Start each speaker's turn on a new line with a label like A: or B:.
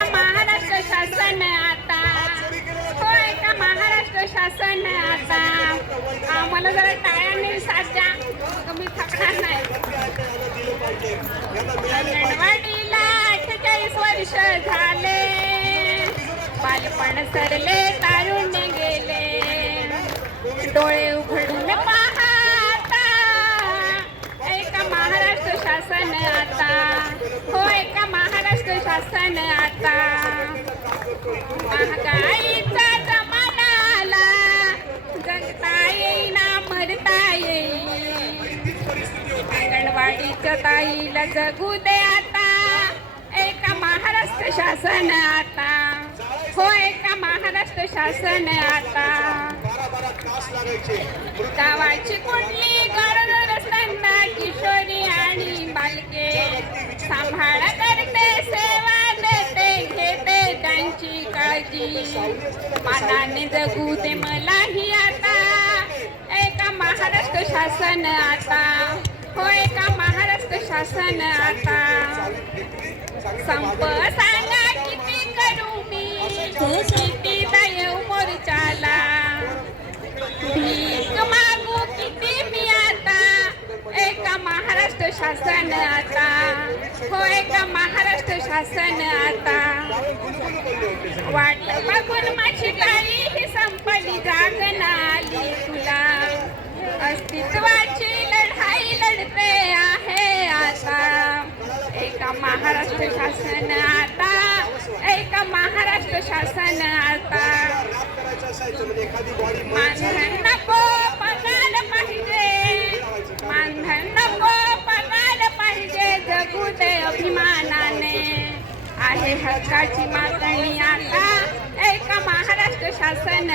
A: महाराष्ट्र शासन आता. होय का महाराष्ट्र शासन आता? जरा साथ द्या. मी थकणार नाही. अंगणवाडीला अठ्ठेचाळीस वर्ष झाले. बालपण सरले तारुण्य गेले. डोळे उघड पाहता एका महाराष्ट्र शासन आता हो एका महाराष्ट्र शासन आता महागाईचा जमाना आला जगता येईना मरता येईल अंगणवाडीच्या ताईला जगू दे आता. एका महाराष्ट्र शासन आता हो एका महाराष्ट्र शासन आता गावाची कुठली त्यांची काळजी मानाने जगू दे मलाही आता. एका महाराष्ट्र शासन आता. हो एका महाराष्ट्र शासन आता. संप सांगा किती करू मी. किती दयव मोर्चाला. भीक मागू किती मी आता. एका महाराष्ट्र शासन आता. हो एका शासन आता वाटलं बघून माझी काळी ही संपली जागना आली तुला अस्तित्वाची लढाई लढते आहे आता. एका महाराष्ट्र शासन आता. एका महाराष्ट्र शासन आता. अभिमानाने आहे हक्काची मागणी आता. एका महाराष्ट्र शासन